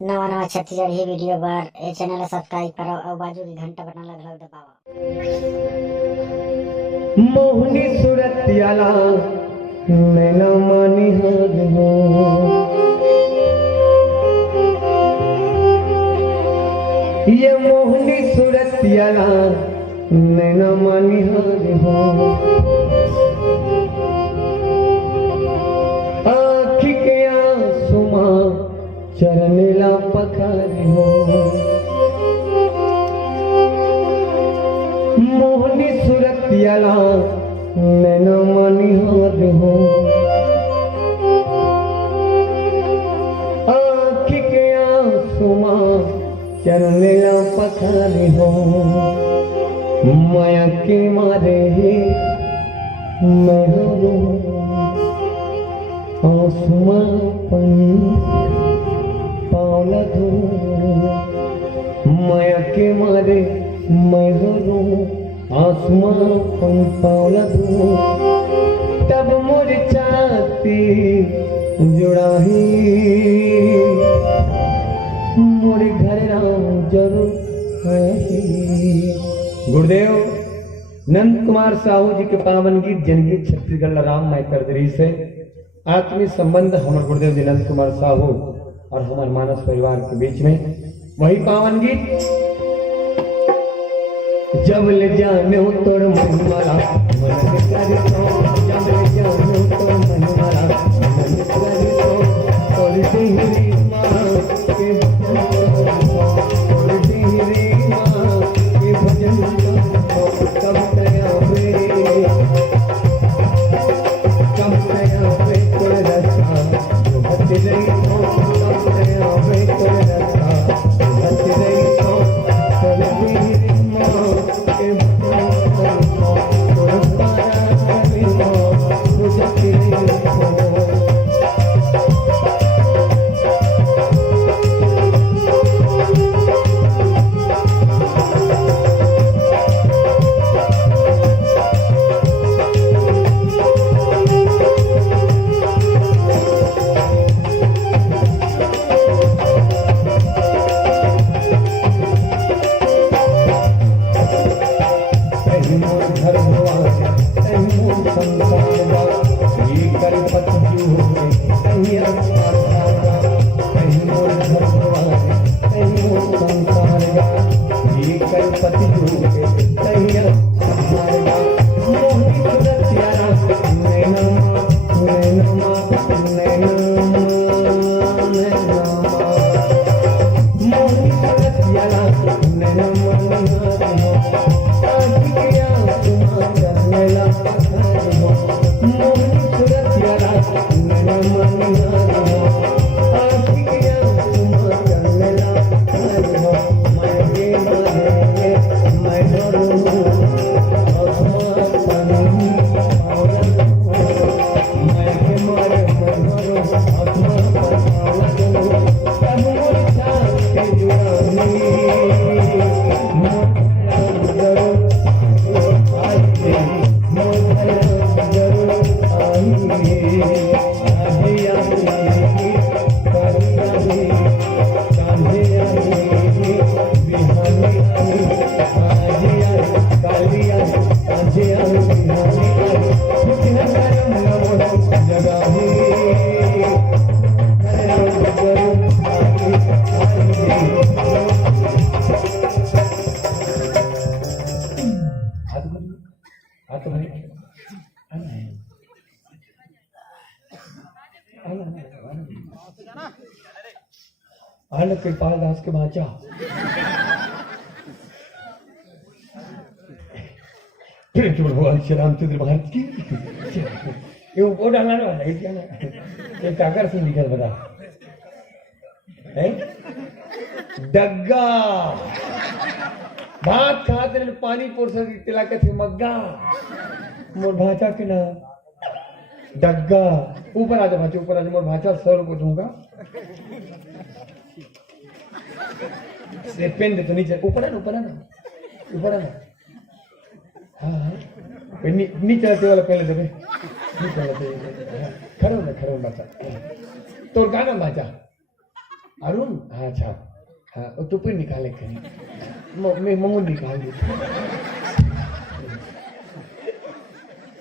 नवा नवा छत्तीसगढ़ ही वीडियो बार ए channel subscribe करो और बाजू की घंटा बटन लगल दबाओ। मोहनी सूरतियाला नैना मानी हाथ हो ये मोहनी सूरतियाला नैना मानी हाथ हो आँखी के आंसू चरनेला पखार हो मोहनी सूरतियाला नैना मानी हाथ हो आँखी के आंसू चरनेला पखार हो माया के मारे मैं रो आसमां पन पावला धो माया के मारे मैं रो आसमां पन पावला धो तब मोर चाहती जुड़ाही मोर घर राम जरूर है। गुरुदेव नंद कुमार साहू जी के पावन गीत जनगीत छत्तीसगढ़ राम मैं करदरी से आत्मीय संबंध हमारे गुरुदेव जी नंद कुमार साहू और हमारे मानस परिवार के बीच में वही पावन गीत जब ले जाने हो तोड़ मन मारा मन करी तो जब ले जाने हो तोड़ मन मारा मन करी तो तोड़ तेरी मां के तोड़ तेरी मां के भजन कब तया वे कब तया वे तोड़ रखा जो बच गई तो कब तया वे तोड़ रखा जो बच गई तो तोड़ तेरी मां के तोड़ पारा कभी हो मुझे तेरी कृपाल दास के बाचा फिर भगवान श्री रामचंद्र भारत की ये वो डालना वाला क्या ना ये काकर से लिखा बता है डग्गा भात खाते ने पानी पोरसा तिला के थे मग्गा मोर भाचा के ना डग्गा ऊपर आ जा भाचा ऊपर आ जा मोर भाचा 100 रुपये दूंगा पेन दे तो नीचे ऊपर है ना हाँ नीचे रहते वाला पहले दे नीचे रहते खड़ो ना बाचा तो गाना बाचा अरुण हाँ अच्छा हाँ तो फिर निकाले कहीं मैं मोहन निकाल देता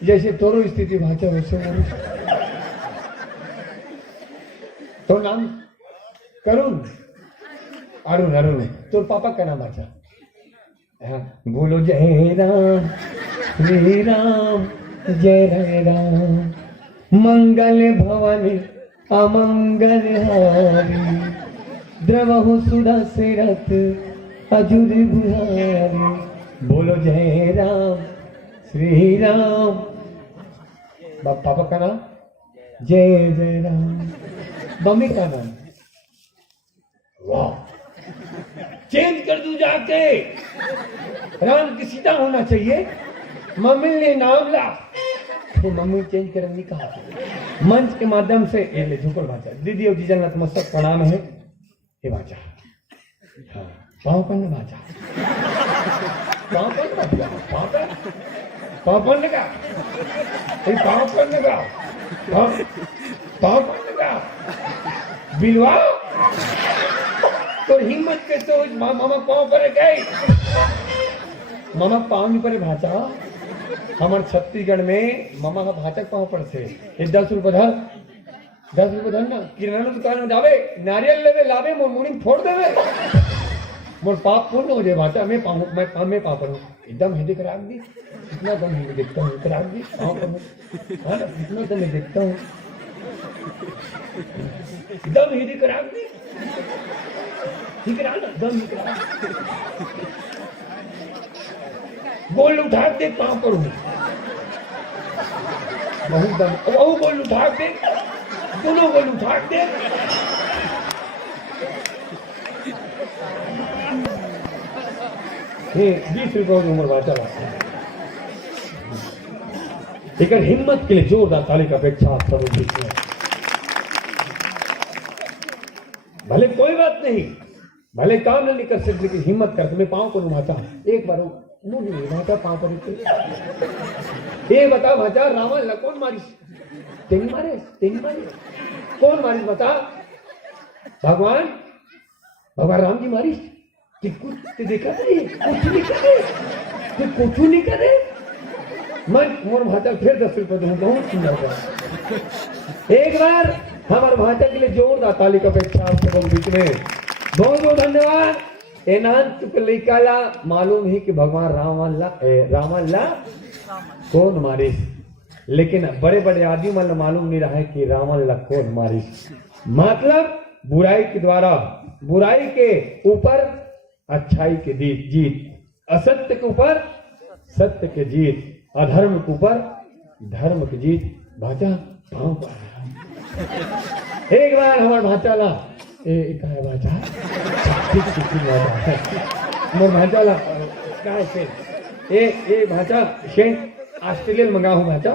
जैसे तोरो स्थिति भाषा वैसे तो नाम करुण अरुण अरुण तो पापा का नाम अच्छा हाँ बोलो जय राम श्री राम जय राम मंगल भवानी अमंगल हारी द्रवहु सुधा सिरत अजुर बुहारी बोलो जय राम श्री राम पापा का नाम जय जय राम मम्मी का नाम वाह चेंज कर दूं जाके राम की सीता होना चाहिए मम्मी ने नाम ला तो मम्मी चेंज करने नहीं कहा मंच के माध्यम से ये ले झुकल भाषा दीदी और जीजा नतमस्तक प्रणाम है ये भाषा हाँ पाँव पन्ने भाषा पाँव पन्ने पाँव पन्ने का पाँव पन्ने का पाँव पन्ने का बिलवा तो हिम्मत के तो मामा पाँव पर गए मामा पाँव नहीं पड़े भाषा हमारे छत्तीसगढ़ में मामा का भाषा पाँव पर से 10 रुपए धर ना किराना दुकान में जावे नारियल लेवे लावे मोर मुड़ी फोड़ देवे मोर पाप पूर्ण हो जाए भाषा मैं पाँव पर हूँ एकदम हिंदी कराग दी इतना दम हिंदी देखता हूँ कराग दी पाँव पर हाँ ना इतना तो मैं देखता हूँ दम हिंदी कराग दी ठीक है ना दम ही करा गोल उठा दे पाँव पर हूँ बहुत दम वह गोल उठा दे दोनों गोल उठा दे ये 20 रुपए की उम्र बाचा एक हिम्मत के लिए जोरदार ताली का अपेक्षा आप सब बीच में भले कोई बात नहीं भले काम नहीं कर सकते लेकिन हिम्मत करके मैं पाँव को नुमाता एक बार मुंह नहीं भाता पाँव पर ये बता भाचा रावण ला कौन मारिस तेनी मारे कौन मारिस बता भगवान राम जी मारिस कि कुछ देखा नहीं कुछ नहीं करे मैं मोर भाचा फिर 10 रुपए दूँ बहुत सुंदर था एक बार हमारे भाषा के लिए जोरदार ताली का अपेक्षा आप सबों के बीच में बहुत बहुत धन्यवाद एनांत लिकाला मालूम ही कि भगवान रावण ला कौन मारिस लेकिन बड़े बड़े आदमी मन मालूम नहीं रहा है कि रावण ला कौन मारिस मतलब बुराई के द्वारा बुराई के ऊपर अच्छाई के जीत असत्य के ऊपर सत्य के जीत अधर्म के ऊपर धर्म की जीत भाषा पाँव पर एक बार हमारे भाषा ला है भाषा मोर भाषा ला ये भाषा ऑस्ट्रेलिया मंगा हूँ भाषा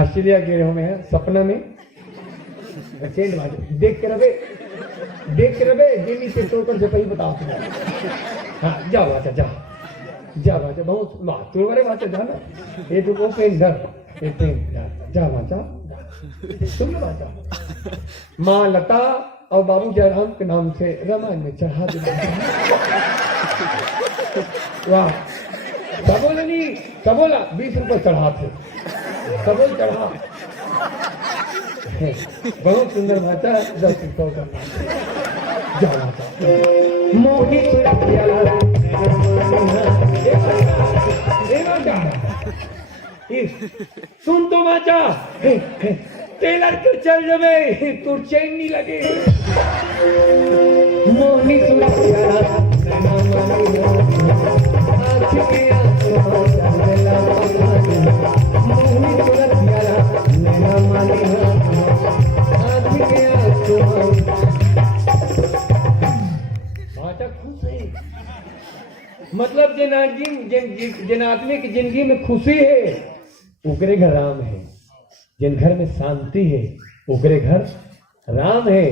ऑस्ट्रेलिया गए हो मैं सपना में देख के रहे दिल्ली से छोड़कर जब ही बताओ हाँ जाओ भाषा जा भाषा बहुत तुम्हारे भाषा जाना ये तो वो पेन धर ये पेन जा भाषा सुन भाषा माँ लता और बाबू जयराम के नाम से रामायण में चढ़ा दिया वाह सबोला नहीं सबोला 20 रुपए चढ़ा थे सबोल चढ़ा बहुत सुंदर भाषा 10 रुपए का जा भाषा मोहिनी सुन तो भाषा टेलर के चल जावे तो चैन नहीं लगे मोहिनी भाषा खुश है मतलब जिन आदमी की जिंदगी में खुशी है उकरे घर राम है जिन घर में शांति है उकरे घर राम है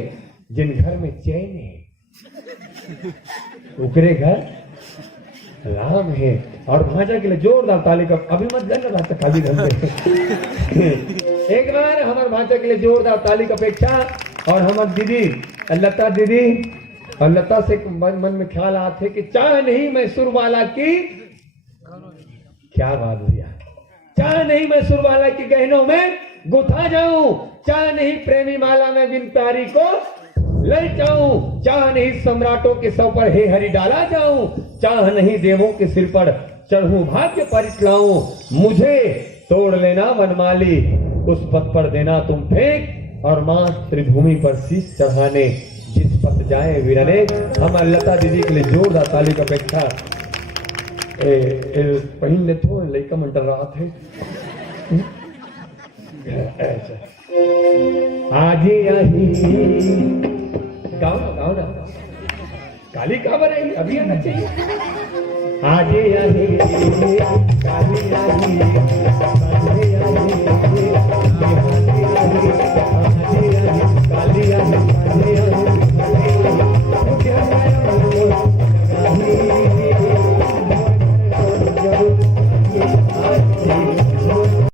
जिन घर में चैन है उकरे घर राम है और भाषा के लिए जोरदार ताली का अभी मत देना भाषा खाली घर में एक बार हमारे भाषा के लिए जोरदार ताली का अपेक्षा और हमारी दीदी लता दीदी, और लता से मन में ख्याल आते कि चाह नहीं मैसूर वाला की, क्या बात भैया, चाह नहीं मैसूर वाला की गहनों में गुथा जाऊं, चाह नहीं प्रेमी माला में बिन प्यारी को ले जाऊं, चाह नहीं सम्राटों के सौ पर हे हरि डाला जाऊं, चाह नहीं देवों के सिर पर चढ़ूं भाग्य परितलाऊं, मुझे तोड़ लेना वनमाली, उस पथ पर देना तुम फेंक, और मां त्रिभूमि पर शीश चढ़ाने जिस पथ जाए वीरने। हम लता दीदी के लिए जोरदार ताली का अपेक्षा। पहन ले तो लड़का मंडल रहा थे। आज यही गाओ ना, काली काबर है अभी आना चाहिए। आज यही काली आई, काली आई